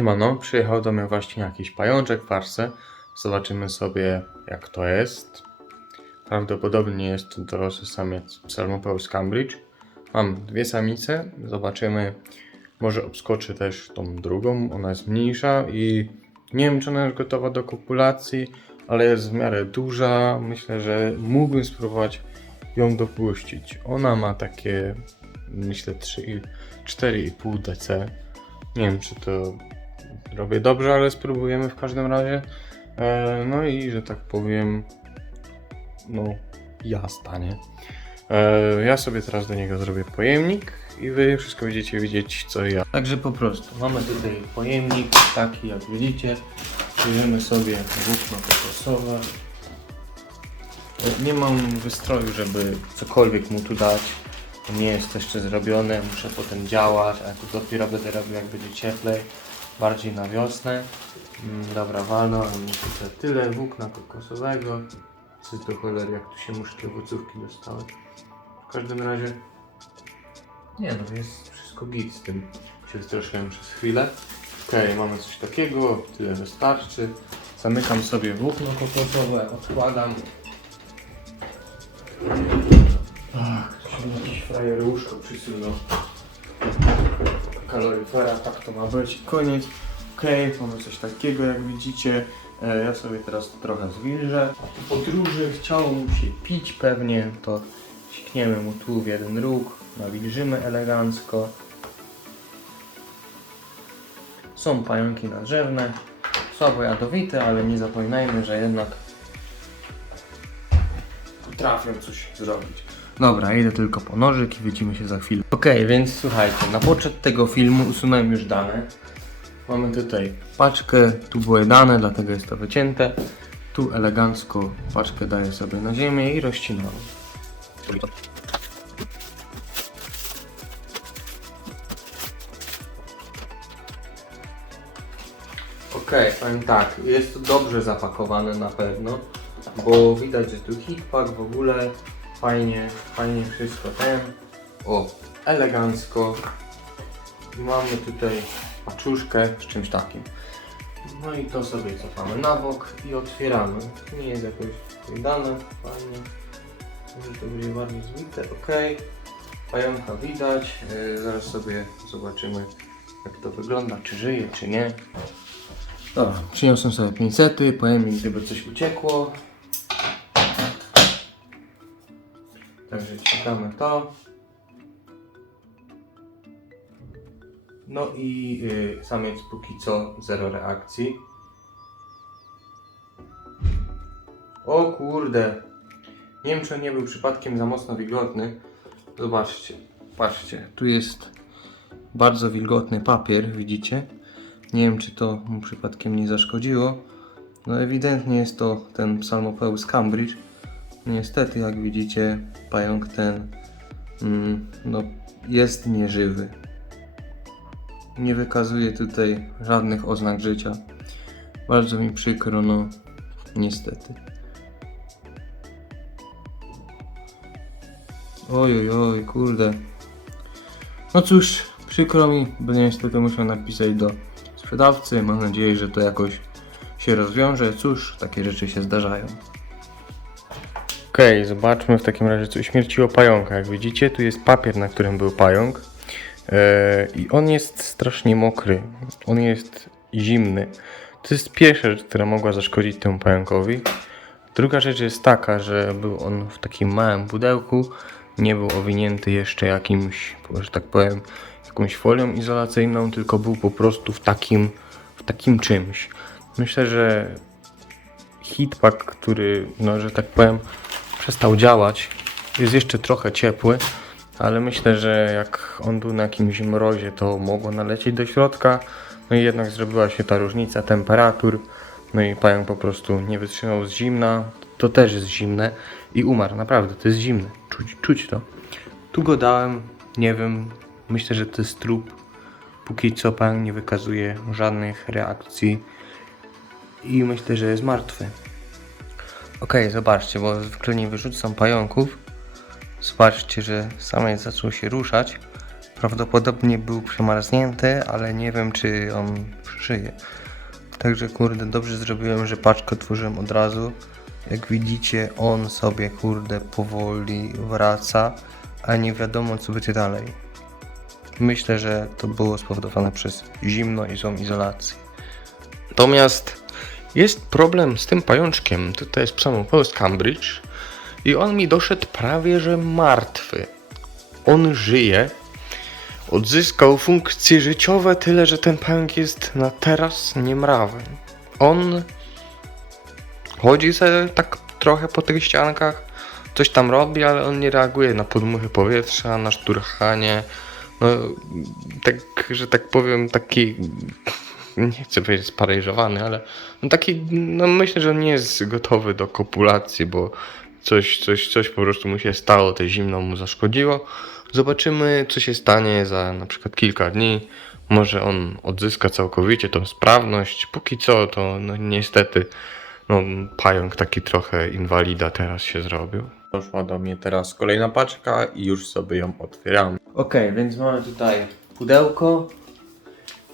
Siemano, przyjechał do mnie właśnie jakiś pajączek w farce. Zobaczymy sobie jak to jest. Prawdopodobnie jest to dorosły samiec Psalmopeus cambridge. Mam dwie samice, zobaczymy. Może obskoczę też tą drugą, ona jest mniejsza i nie wiem czy ona jest gotowa do kopulacji, ale jest w miarę duża. Myślę, że mógłbym spróbować ją dopuścić. Ona ma takie, myślę, 3 i- 4,5 DC. Nie wiem, czy to robię dobrze, ale spróbujemy w każdym razie. E, no i, że tak powiem, no, ja stanie. E, ja sobie teraz do niego zrobię pojemnik i wy wszystko będziecie widzieć, co ja. Także po prostu, mamy tutaj pojemnik, taki jak widzicie. Bierzemy sobie włókno kokosowe. E, Nie mam wystroju, żeby cokolwiek mu tu dać. To nie jest jeszcze zrobione, muszę potem działać, a to dopiero będę robił jak będzie cieplej, bardziej na wiosnę. Mm, dobra, mi tutaj tyle włókna kokosowego. Co do cholery, jak tu się muszki owocówki dostały. W każdym razie, nie no, jest wszystko git z tym. Się wystraszyłem przez chwilę. Okej, mamy coś takiego, tyle wystarczy. Zamykam sobie włókno kokosowe, odkładam. Ach, ktoś mi jakiś frajer łóżko przysunął. Kaloryfera, tak to ma być. Koniec. Okej, mamy coś takiego jak widzicie. E, Ja sobie teraz trochę zwilżę. Po podróży chciało mu się pić pewnie, to sikniemy mu tu w jeden róg, nawilżymy elegancko. Są pająki nadrzewne, słabo jadowite, ale nie zapominajmy, że jednak potrafią coś zrobić. Dobra, idę tylko po nożyk i widzimy się za chwilę. Okej, więc słuchajcie, na poczet tego filmu usunąłem już dane. Mamy tutaj paczkę, tu były dane, dlatego jest to wycięte. Tu elegancko paczkę daję sobie na ziemię i rozcinam. Okej, powiem tak, jest to dobrze zapakowane na pewno, bo widać, że tu hitpack w ogóle fajnie, fajnie wszystko ten. O, elegancko. Mamy tutaj paczuszkę z czymś takim. No i to sobie cofamy na bok i otwieramy. Nie jest jakoś wydane, fajnie. Może to będzie bardziej zwite, ok. Pająka widać. Yy, zaraz sobie zobaczymy jak to wygląda, czy żyje, czy nie. Dobra, przyniosłem sobie pincety, pojemnik, gdyby coś uciekło. Także czekamy to. No i y, samiec póki co zero reakcji. O kurde. Nie wiem czy on nie był przypadkiem za mocno wilgotny. Zobaczcie, patrzcie, tu jest bardzo wilgotny papier, widzicie? Nie wiem czy to mu przypadkiem nie zaszkodziło. No ewidentnie jest to ten Psalmopeus cambridge. Niestety jak widzicie pająk ten mm, no, jest nieżywy nie wykazuje tutaj żadnych oznak życia. Bardzo mi przykro, no niestety. Oj, oj, oj, kurde. No cóż, przykro mi, będę niestety musiał napisać do sprzedawcy. Mam nadzieję, że to jakoś się rozwiąże. Cóż, takie rzeczy się zdarzają. Okej, zobaczmy w takim razie, co śmierciło pająka. Jak widzicie, tu jest papier, na którym był pająk. E, I on jest strasznie mokry. On jest zimny. To jest pierwsza rzecz, która mogła zaszkodzić temu pająkowi. Druga rzecz jest taka, że był on w takim małym pudełku. Nie był owinięty jeszcze jakimś, że tak powiem, jakąś folią izolacyjną, tylko był po prostu w takim, w takim czymś. Myślę, że hitpack, który, no, że tak powiem, przestał działać, jest jeszcze trochę ciepły, ale myślę, że jak on był na jakimś mrozie, to mogło nalecieć do środka. No i jednak zrobiła się ta różnica temperatur. No i pająk po prostu nie wytrzymał z zimna. To też jest zimne i umarł. Naprawdę, to jest zimne. Czuć, czuć to. Tu go dałem, nie wiem. Myślę, że to jest trup. Póki co pająk nie wykazuje żadnych reakcji. I myślę, że jest martwy. Okej, zobaczcie, bo zwykle nie wyrzucam pająków. Zobaczcie, że samiec zaczął się ruszać. Prawdopodobnie był przemarznięty, ale nie wiem czy on przeżyje. Także kurde, dobrze zrobiłem, że paczkę otworzyłem od razu. Jak widzicie, on sobie kurde powoli wraca, a nie wiadomo co będzie dalej. Myślę, że to było spowodowane przez zimno i złą izolację. Natomiast jest problem z tym pajączkiem. Tutaj jest psem Post Cambridge i on mi doszedł prawie że martwy. On żyje. Odzyskał funkcje życiowe, tyle że ten pająk jest na teraz niemrawy. On chodzi sobie tak trochę po tych ściankach, coś tam robi, ale on nie reaguje na podmuchy powietrza, na szturchanie. No, tak, że tak powiem, taki nie chcę powiedzieć sparaliżowany, ale no taki, no myślę, że nie jest gotowy do kopulacji, bo coś, coś, coś po prostu mu się stało, te zimno mu zaszkodziło. Zobaczymy, co się stanie za na przykład kilka dni. Może on odzyska całkowicie tą sprawność. Póki co, to no, niestety no, pająk taki trochę inwalida teraz się zrobił. Doszła do mnie teraz kolejna paczka i już sobie ją otwieram. Ok, więc mamy tutaj pudełko.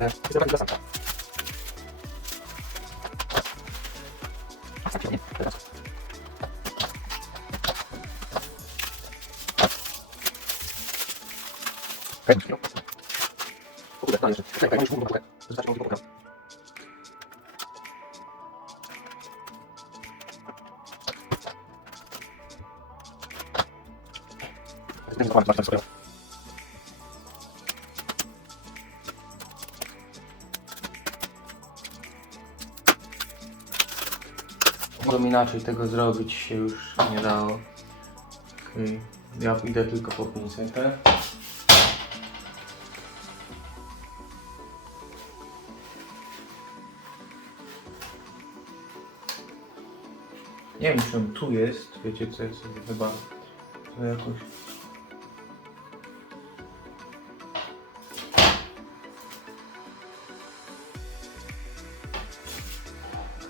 i zrobić dla Sanka. Kurde, no jeszcze. Czekaj, już Mogłem inaczej tego zrobić, się już nie dało. Okej, Ja idę tylko po pinsetę. Nie wiem, czy on tu jest. Wiecie co, ja sobie chyba to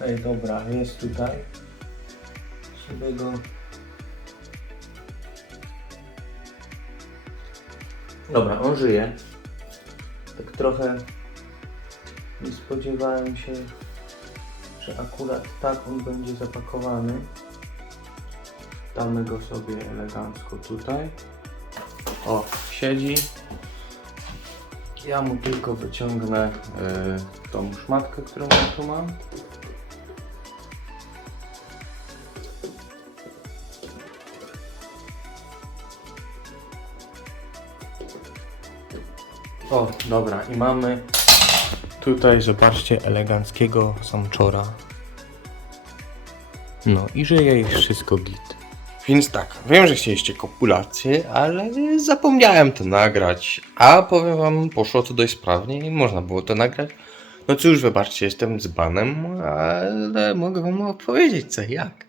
Okej, dobra, jest tutaj. Sobie go... Dobra, on żyje. Tak trochę nie spodziewałem się, że akurat tak on będzie zapakowany. Damy go sobie elegancko tutaj. O, siedzi. Ja mu tylko wyciągnę y, tą szmatkę, którą ja tu mam. O, dobra, i mamy tutaj, zobaczcie, eleganckiego samczora. No i żyje i wszystko git. Więc tak, wiem, że chcieliście kopulację, ale zapomniałem to nagrać. A powiem wam, poszło to dość sprawnie i można było to nagrać. No cóż, wybaczcie, jestem dzbanem, ale mogę wam opowiedzieć co jak.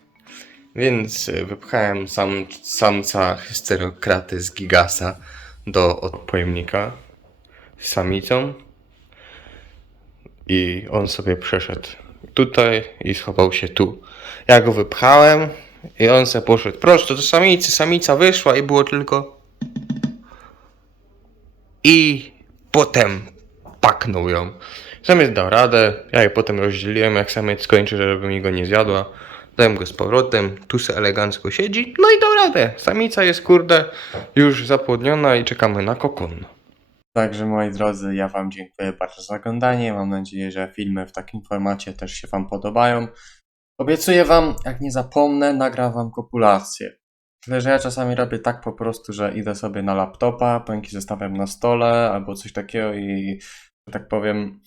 Więc y, wypchałem sam, samca hysterokraty z Gigasa do pojemnika samicą i on sobie przeszedł tutaj i schował się tu. Ja go wypchałem i on sobie poszedł prosto do samicy. Samica wyszła i było tylko i potem paknął ją. Samiec dał radę, ja je potem rozdzieliłem, jak samiec skończy, żeby mi go nie zjadła. Dałem go z powrotem, tu se elegancko siedzi, no i dał radę. Samica jest kurde już zapłodniona i czekamy na kokon. Także moi drodzy, ja Wam dziękuję bardzo za oglądanie. Mam nadzieję, że filmy w takim formacie też się Wam podobają. Obiecuję Wam, jak nie zapomnę, nagram Wam kopulację. Tyle, że ja czasami robię tak po prostu, że idę sobie na laptopa, pęki zostawiam na stole albo coś takiego i, że tak powiem,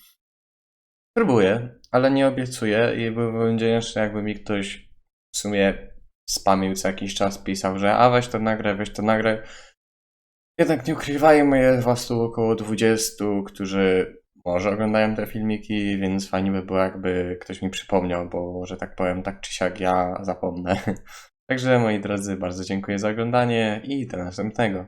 próbuję, ale nie obiecuję i by- będzie jeszcze jakby mi ktoś w sumie spamił co jakiś czas, pisał, że a weź to nagraj, weź to nagraj. Jednak nie ukrywajmy, jest was tu około 20, którzy może oglądają te filmiki, więc fajnie by było, jakby ktoś mi przypomniał, bo że tak powiem, tak czy siak ja zapomnę. Także moi drodzy, bardzo dziękuję za oglądanie i do następnego.